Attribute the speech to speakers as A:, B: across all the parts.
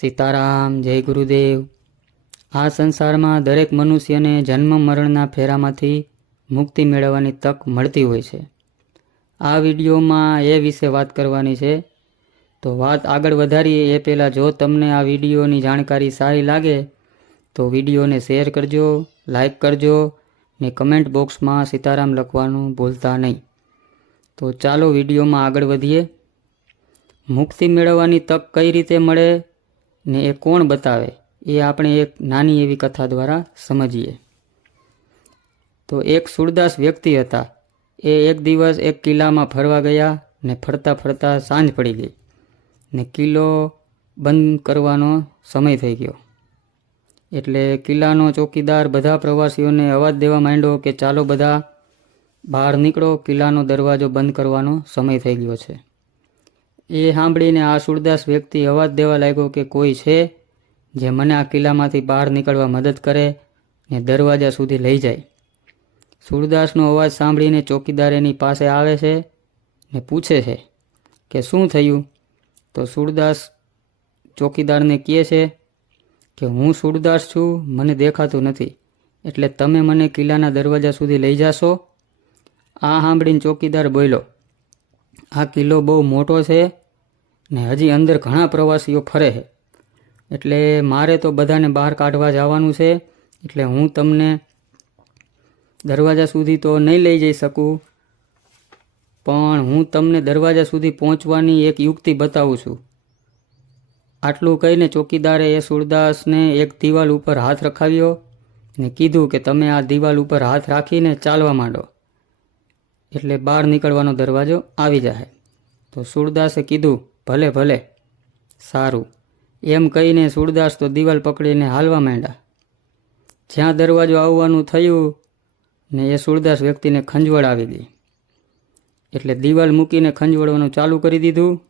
A: સીતારામ, જય ગુરુદેવ. આ સંસારમાં દરેક મનુષ્યને જન્મ મરણના ફેરામાંથી મુક્તિ મેળવવાની તક મળતી હોય છે. આ વિડીયોમાં એ વિશે વાત કરવાની છે. તો વાત આગળ વધારીએ, એ પહેલાં જો તમને આ વિડીયોની જાણકારી સારી લાગે, તો વિડીયોને શેર કરજો, લાઈક કરજો, ને કમેન્ટ બોક્સમાં સીતારામ લખવાનું ભૂલતા નહીં. તો ચાલો વિડીયોમાં આગળ વધીએ. મુક્તિ મેળવવાની તક કઈ રીતે મળે? ને એ કોણ બતાવે, એ આપણે એક નાની એવી કથા દ્વારા સમજીએ. તો એક સુરદાસ વ્યક્તિ હતા. એ એક દિવસ એક કિલ્લામાં ફરવા ગયા ને ફરતા ફરતા સાંજ પડી ગઈ ને કિલ્લો બંધ કરવાનો સમય થઈ ગયો. એટલે કિલ્લાનો ચોકીદાર બધા પ્રવાસીઓને અવાજ દેવા માંડ્યો કે ચાલો બધા બહાર નીકળો, કિલ્લાનો દરવાજો બંધ કરવાનો સમય થઈ ગયો છે. એ સાંભળીને આ સુરદાસ વ્યક્તિ અવાજ દેવા લાગ્યો કે કોઈ છે જે મને આ કિલ્લામાંથી બહાર નીકળવા મદદ કરે ને દરવાજા સુધી લઈ જાય. સુરદાસનો અવાજ સાંભળીને ચોકીદાર એની પાસે આવે છે ને પૂછે છે કે શું થયું? તો સુરદાસ ચોકીદારને કહે છે કે હું સુરદાસ છું, મને દેખાતું નથી. એટલે તમે મને કિલ્લાના દરવાજા સુધી લઈ જાશો? આ સાંભળીને ચોકીદાર બોલ્યો આ કિલ્લો બહુ મોટો છે ને હજી અંદર ઘણા પ્રવાસીઓ ફરે છે. એટલે મારે તો બધાને બહાર કાઢવા જવાનું છે. એટલે હું તમને દરવાજા સુધી તો નહીં લઈ જઈ શકું, પણ હું તમને દરવાજા સુધી પહોંચવાની એક યુક્તિ બતાવું છું. આટલું કહીને ચોકીદારે એ સુરદાસને એક દિવાલ ઉપર હાથ રખાવ્યો ને કીધું કે તમે આ દિવાલ ઉપર હાથ રાખીને ચાલવા માંડો. એટલે બહાર નીકળવાનો દરવાજો આવી જાય તો સુરદાસે કીધું, ભલે ભલે. સારું. એમ કહીને સુરદાસ તો દિવાલ પકડીને હાલવા માંડ્યા. જ્યાં દરવાજો આવવાનું થયું ને એ સુરદાસ વ્યક્તિને ખંજવળ આવી ગઈ. એટલે દિવાલ મૂકીને ખંજવળવાનું ચાલુ કરી દીધું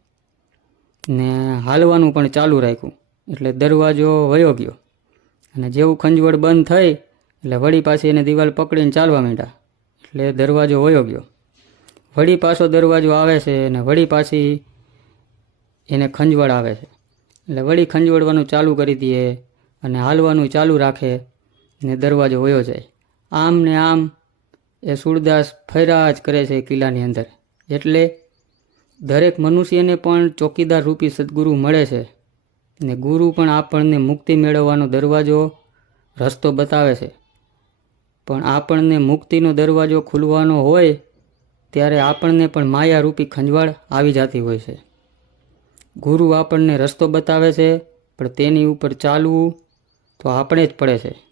A: ને હાલવાનું પણ ચાલુ રાખ્યું. એટલે દરવાજો વયો ગયો. અને જેવું ખંજવળ બંધ થઈ, એટલે વળી પાછી એને દિવાલ પકડીને ચાલવા માંડ્યા. એટલે દરવાજો વયો ગયો. વળી પાછો દરવાજો આવે છે અને વળી પાછી એને ખંજવડ આવે છે. એટલે વળી ખંજવડવાનું ચાલુ કરી દઈએ અને હાલવાનું ચાલુ રાખે ને દરવાજો વયો જાય. આમ ને આમ એ સુરદાસ ફર્યા જ કરે છે કિલ્લાની અંદર. એટલે દરેક મનુષ્યને પણ ચોકીદાર રૂપી સદગુરુ મળે છે ને ગુરુ પણ આપણને મુક્તિ મેળવવાનો દરવાજો રસ્તો બતાવે છે. પણ આપણને મુક્તિનો દરવાજો ખુલવાનો હોય, ત્યારે આપણને પણ માયારૂપી ખંજવાળ આવી જતી હોય છે. ગુરુ આપણને રસ્તો બતાવે છે, પણ તેની ઉપર ચાલવું તો આપણે જ પડે છે.